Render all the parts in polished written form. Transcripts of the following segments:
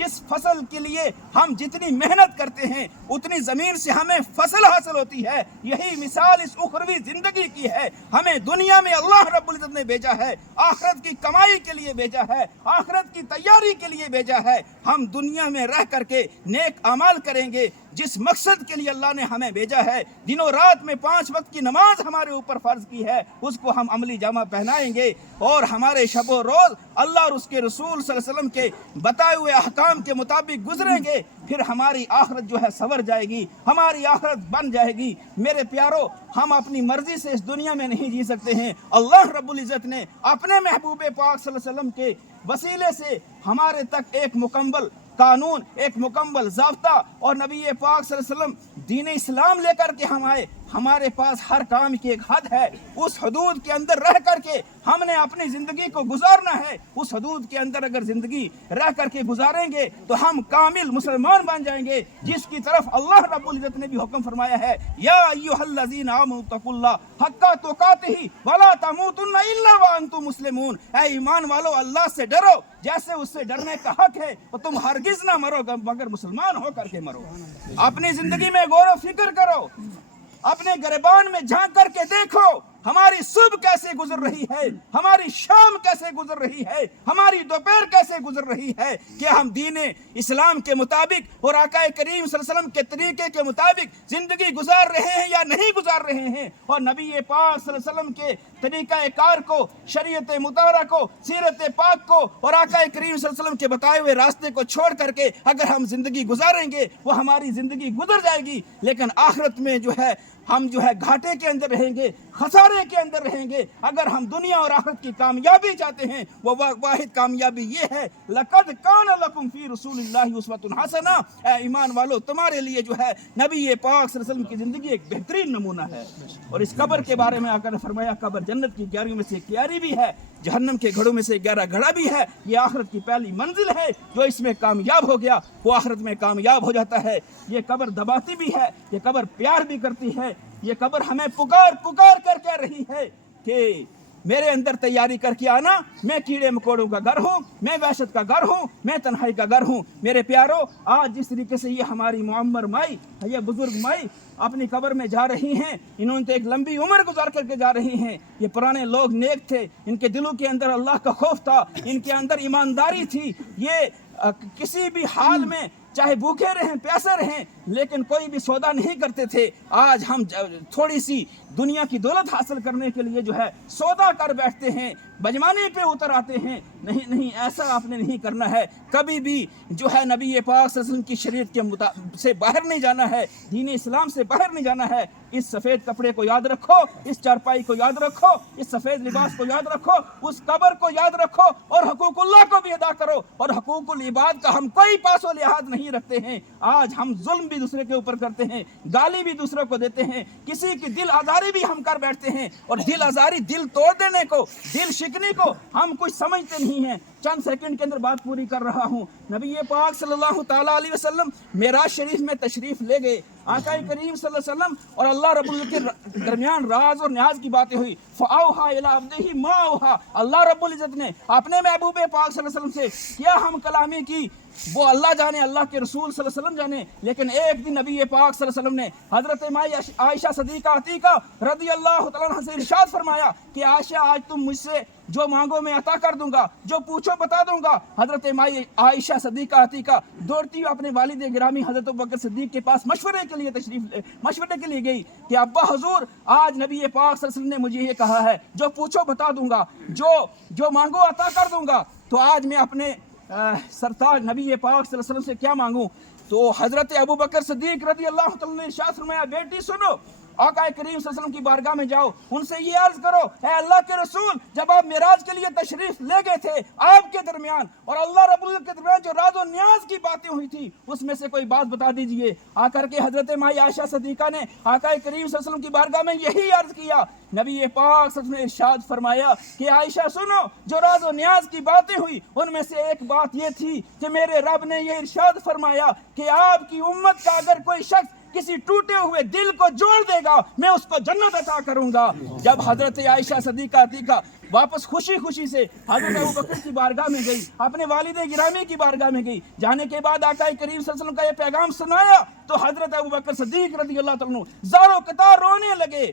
جس فصل کے لیے ہم جتنی محنت کرتے ہیں اتنی زمین سے ہمیں فصل حاصل ہوتی ہے، یہی مثال اس اخروی زندگی کی ہے۔ ہمیں دنیا میں اللہ رب العزت نے بھیجا ہے، آخرت کی کمائی کے لیے بھیجا ہے، آخرت کی تیاری کے لیے بھیجا ہے۔ ہم دنیا میں رہ کر کے نیک اعمال کریں گے، جس مقصد کے لیے اللہ نے ہمیں بھیجا ہے، دنوں رات میں 5 وقت کی نماز ہمارے اوپر فرض کی ہے، اس کو ہم عملی جامہ پہنائیں گے، اور ہمارے شب و روز اللہ اور اس کے رسول صلی اللہ علیہ وسلم کے بتائے ہوئے احکام کے مطابق گزریں گے، پھر ہماری آخرت جو ہے سنور جائے گی، ہماری آخرت بن جائے گی۔ میرے پیارو، ہم اپنی مرضی سے اس دنیا میں نہیں جی سکتے ہیں۔ اللہ رب العزت نے اپنے محبوب پاک صلی اللہ علیہ وسلم کے وسیلے سے ہمارے تک ایک مکمل قانون، ایک مکمل ضابطہ، اور نبی پاک صلی اللہ علیہ وسلم دین اسلام لے کر کے ہم آئے۔ ہمارے پاس ہر کام کی ایک حد ہے، اس حدود کے اندر رہ کر کے ہم نے اپنی زندگی کو گزارنا ہے۔ اس حدود کے اندر اگر زندگی رہ کر کے گزاریں گے تو ہم کامل مسلمان بن جائیں گے، جس کی طرف اللہ رب العزت نے بھی حکم فرمایا ہے، یا ایھا الذین آمنوا اتقوا اللہ حق تقاتہ ولا تموتن الا وانتم مسلمون۔ اے ایمان والو، اللہ سے ڈرو جیسے اس سے ڈرنے کا حق ہے، اور تم ہرگز نہ مرو مگر مسلمان ہو کر کے مرو۔ اپنی زندگی میں غور و فکر کرو، اپنے گریبان میں جھانک کر کے دیکھو، ہماری صبح کیسے گزر رہی ہے، ہماری شام کیسے گزر رہی ہے، ہماری دوپہر کیسے گزر رہی ہے، کہ ہم دین اسلام کے مطابق اور آقا کریم صلی اللہ علیہ وسلم کے طریقے کے مطابق زندگی گزار رہے ہیں یا نہیں گزار رہے ہیں۔ اور نبی پاک صلی اللہ علیہ وسلم کے طریقہ کار کو، شریعت مطہرہ کو، سیرت پاک کو اور آقا کریم صلی اللہ علیہ وسلم کے بتائے ہوئے راستے کو چھوڑ کر کے اگر ہم زندگی گزاریں گے، وہ ہماری زندگی گزر جائے گی، لیکن آخرت میں جو ہے ہم گھاٹے کے اندر رہیں گے، خسارے کے اندر رہیں گے۔ اگر ہم دنیا اور آخرت کی کامیابی چاہتے ہیں، وہ واحد کامیابی یہ ہے، لَقَدْ كَانَ لَكُمْ فِي رَسُولِ اللَّهِ أُسْوَةٌ حَسَنَةٌ۔ اے ایمان والو، تمہارے لیے جو ہے نبی پاک صلی اللہ علیہ وسلم کی زندگی ایک بہترین نمونہ ہے۔ اور اس قبر کے بارے میں آقا نے فرمایا، قبر جنت کی کیاریوں میں سے ایک کیاری بھی ہے، جہنم کے گھڑوں میں سے 11 گھڑا بھی ہے۔ یہ آخرت کی پہلی منزل ہے، جو اس میں کامیاب ہو گیا وہ آخرت میں کامیاب ہو جاتا ہے۔ یہ قبر دباتی بھی ہے، یہ قبر پیار بھی کرتی ہے، یہ قبر ہمیں پکار کر کہہ رہی ہے کہ میرے اندر تیاری کر کے آنا، میں کیڑے مکوڑوں کا گھر ہوں، میں وحشت کا گھر ہوں، میں تنہائی کا گھر ہوں۔ میرے پیارو، آج جس طریقے سے یہ ہماری معمر مائی، یہ بزرگ مائی اپنی قبر میں جا رہی ہیں، انہوں نے ایک لمبی عمر گزار کر کے جا رہی ہیں۔ یہ پرانے لوگ نیک تھے، ان کے دلوں کے اندر اللہ کا خوف تھا، ان کے اندر ایمانداری تھی، یہ کسی بھی حال میں چاہے بھوکے رہیں پیاسے رہیں لیکن کوئی بھی سودا نہیں کرتے تھے۔ آج ہم تھوڑی سی دنیا کی دولت حاصل کرنے کے لیے جو ہے سودا کر بیٹھتے ہیں، بجمانی پہ اتر آتے ہیں۔ نہیں، ایسا آپ نے نہیں کرنا ہے۔ کبھی بھی جو ہے نبی پاک صلی اللہ علیہ وسلم کی شریعت کے سے باہر نہیں جانا ہے، دین اسلام سے باہر نہیں جانا ہے۔ اس سفید کپڑے کو یاد رکھو، اس چارپائی کو یاد رکھو، اس سفید لباس کو یاد رکھو، اس قبر کو یاد رکھو، اور حقوق اللہ کو بھی ادا کرو۔ اور حقوق العباد کا ہم کوئی پاس و لحاظ نہیں رکھتے ہیں۔ آج ہم ظلم بھی دوسرے کے اوپر کرتے ہیں، گالی بھی دوسروں کو دیتے ہیں، کسی کی دل آزاری بھی ہم کر بیٹھتے ہیں، اور دل آزاری، دل توڑ دینے کو، دل شکنی کو ہم کچھ سمجھتے نہیں ہیں۔ چند سیکنڈ کے اندر بات پوری کر رہا ہوں۔ نبی پاک صلی اللہ تعالیٰ علیہ وسلم معراج شریف میں تشریف لے گئے۔ آقا کریم صلی اللہ علیہ وسلم اور اللہ رب العزت کے درمیان راز اور نیاز کی باتیں ہوئی۔ فَأَوْحَىٰ إِلَىٰ عَبْدِهِ مَا أَوْحَىٰ، اللہ رب العزت نے اپنے محبوب پاک صلی اللہ علیہ وسلم سے کیا ہم کلامی کی، وہ اللہ جانے، اللہ کے رسول صلی اللہ علیہ وسلم جانے۔ لیکن ایک دن نبی پاک صلی اللہ علیہ وسلم نے حضرت مائی عائشہ صدیقہ عتیقہ رضی اللہ تعالیٰ عنہ سے ارشاد فرمایا کہ عائشہ، آج تم مجھ سے جو مانگو میں عطا کر دوں گا، جو پوچھو بتا دوں گا۔ حضرت مائی عائشہ صدیقہ عتیقہ دوڑتی ہوئی اپنے والد گرامی حضرت ابوبکر صدیق کے پاس مشورے کے لیے گئی کہ ابا حضور، آج نبی پاک صلی اللہ علیہ وسلم نے مجھے یہ کہا ہے، جو پوچھو بتا دوں گا، جو مانگو عطا کر دوں گا، تو آج میں اپنے سرتاج نبی پاک صلی اللہ علیہ وسلم سے کیا مانگوں؟ تو حضرت ابوبکر صدیق رضی اللہ تعالیٰ نے ارشاد فرمایا، بیٹی سنو، آقا کریم صلی اللہ علیہ وسلم کی بارگاہ میں جاؤ، ان سے یہ عرض کرو، اے اللہ کے رسول، جب آپ معراج کے لیے تشریف لے گئے تھے، آپ کے درمیان اور اللہ رب العزت کے درمیان جو راز و نیاز کی باتیں ہوئی تھی، اس میں سے کوئی بات بتا دیجئے۔ آ کر کے حضرت مائی عائشہ صدیقہ نے آقا کریم صلی اللہ علیہ وسلم کی بارگاہ میں یہی عرض کیا۔ نبی پاک صلی اللہ علیہ وسلم نے ارشاد فرمایا کہ عائشہ سنو، جو راز و نیاز کی باتیں ہوئی ان میں سے ایک بات یہ تھی کہ میرے رب نے یہ ارشاد فرمایا کہ آپ کی امت کا اگر کوئی شخص کسی ٹوٹے ہوئے دل کو جوڑ دے گا میں اس کو جنت عطا کروں گا۔ جب حضرت عائشہ صدیقہ عتیقہ واپس خوشی خوشی سے حضرت ابوبکر کی بارگاہ میں گئی، اپنے والد گرامی کی بارگاہ میں گئی، جانے کے بعد آقا کریم صلی اللہ علیہ وسلم کا یہ پیغام سنایا تو حضرت ابوبکر صدیق رضی اللہ تعالیٰ عنہ زاروں قطار رونے لگے۔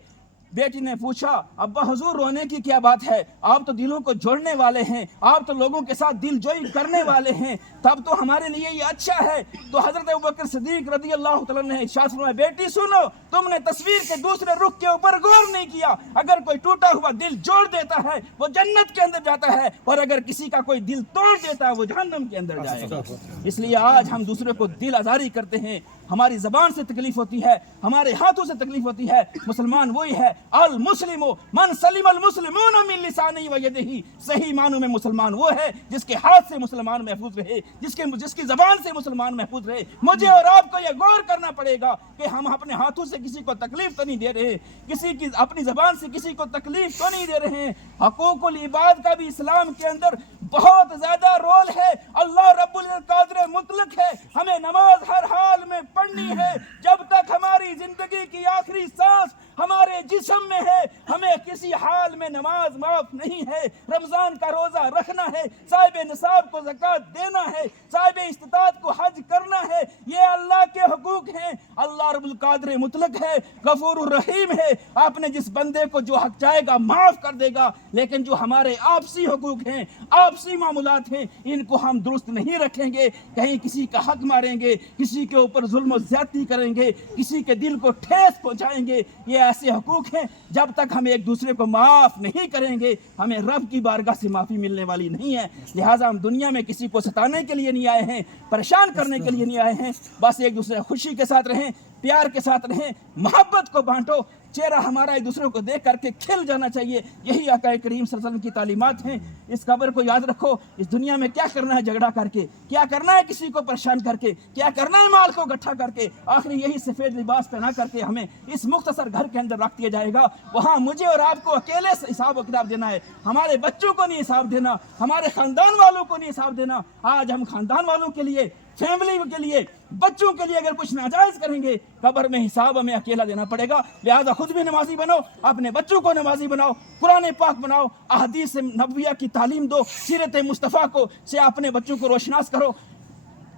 بیٹی نے پوچھا ابا حضور رونے کی کیا بات ہے؟ آپ تو دلوں کو جوڑنے والے ہیں، آپ تو لوگوں کے ساتھ دل جوئی کرنے والے ہیں، تب تو ہمارے لیے یہ اچھا ہے۔ تو حضرت ابوبکر صدیق رضی اللہ تعالیٰ نے ارشاد فرمایا بیٹی سنو، تم نے تصویر کے دوسرے رخ کے اوپر غور نہیں کیا، اگر کوئی ٹوٹا ہوا دل جوڑ دیتا ہے وہ جنت کے اندر جاتا ہے، اور اگر کسی کا کوئی دل توڑ دیتا ہے وہ جہنم کے اندر جائے گا۔ اس لیے آج ہم دوسرے کو دل آزاری کرتے ہیں، ہماری زبان سے تکلیف ہوتی ہے، ہمارے ہاتھوں سے تکلیف ہوتی ہے۔ مسلمان وہی ہے المسلم من سلم المسلمون من لسانه ویدہ، صحیح معنوں میں مسلمان وہ ہے جس کے ہاتھ سے مسلمان محفوظ رہے، جس کی زبان سے مسلمان محفوظ رہے۔ مجھے اور آپ کو یہ غور کرنا پڑے گا کہ ہم اپنے ہاتھوں سے کسی کو تکلیف تو نہیں دے رہے، کسی کی اپنی زبان سے کسی کو تکلیف تو نہیں دے رہے ہیں۔ حقوق العباد کا بھی اسلام کے اندر بہت زیادہ رول ہے۔ اللہ رب القادر مطلق ہے، ہمیں نماز ہر حال میں پڑھنی ہے، جب تک ہماری زندگی کی آخری سانس ہمارے جسم میں ہے ہمیں کسی حال میں نماز معاف نہیں ہے۔ رمضان کا روزہ رکھنا ہے، صاحب نصاب کو زکوٰۃ دینا ہے، صاحب استطاعت کو حج کرنا ہے، یہ اللہ کے حقوق ہیں۔ اللہ رب القادر مطلق ہے، غفور الرحیم ہے، آپ نے جس بندے کو جو حق چاہے گا معاف کر دے گا، لیکن جو ہمارے آپسی حقوق ہیں، آپسی معاملات ہیں، ان کو ہم درست نہیں رکھیں گے، کہیں کسی کا حق ماریں گے، کسی کے اوپر ظلم و زیادتی کریں گے، کسی کے دل کو ٹھیس پہنچائیں گے، یہ ایسے حقوق ہیں جب تک ہم ایک دوسرے کو معاف نہیں کریں گے ہمیں رب کی بارگاہ سے معافی ملنے والی نہیں ہے۔ لہٰذا ہم دنیا میں کسی کو ستانے کے لیے نہیں آئے ہیں، پریشان کرنے کے لیے نہیں آئے ہیں، بس ایک دوسرے خوشی کے ساتھ رہیں، پیار کے ساتھ رہیں، محبت کو بانٹو، چہرہ ہمارا ایک دوسرے کو دیکھ کر کے کھل جانا چاہیے۔ یہی آقا کریم صلی اللہ علیہ وسلم کی تعلیمات ہیں۔ اس خبر کو یاد رکھو، اس دنیا میں کیا کرنا ہے جھگڑا کر کے، کیا کرنا ہے کسی کو پریشان کر کے، کیا کرنا ہے مال کو اکٹھا کر کے، آخری یہی سفید لباس پہنا کر کے ہمیں اس مختصر گھر کے اندر رکھ دیا جائے گا۔ وہاں مجھے اور آپ کو اکیلے حساب و کتاب دینا ہے، ہمارے بچوں کو نہیں حساب دینا، ہمارے خاندان والوں کو نہیں حساب دینا۔ آج ہم خاندان والوں کے لیے، فیملی کے لیے، بچوں کے لیے اگر کچھ ناجائز کریں گے قبر میں حساب ہمیں اکیلا دینا پڑے گا۔ لہذا خود بھی نمازی بنو، اپنے بچوں کو نمازی بناؤ، قرآن پاک بناؤ، احادیث نبویہ کی تعلیم دو، سیرت مصطفیٰ کو سے اپنے بچوں کو روشناس کرو،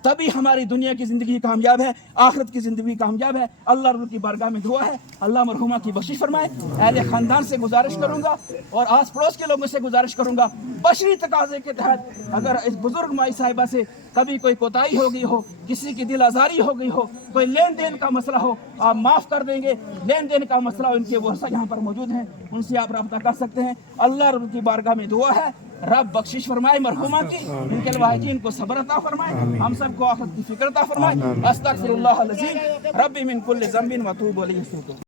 تبھی ہماری دنیا کی زندگی کامیاب ہے، آخرت کی زندگی کامیاب ہے۔ اللہ رب کی بارگاہ میں دعا ہے اللہ مرحومہ کی بخشش فرمائے۔ اہل خاندان سے گزارش کروں گا اور آس پڑوس کے لوگوں سے گزارش کروں گا، بشری تقاضے کے تحت اگر اس بزرگ مائی صاحبہ سے کبھی کوئی کوتاہی ہو گئی ہو، کسی کی دل آزاری ہو گئی ہو، کوئی لین دین کا مسئلہ ہو، آپ معاف کر دیں گے۔ لین دین کا مسئلہ ان کے ورثہ یہاں پر موجود ہیں، ان سے آپ رابطہ کر سکتے ہیں۔ اللہ رب کی بارگاہ میں دعا ہے رب بخشش فرمائے مرحومہ کی، ان کے الواحدین کو صبر عطا فرمائے، ہم سب کو آخرت کی فکر عطا فرمائے۔ استغفر اللہ العظیم ربی من کل ذنب و اتوب الیہ۔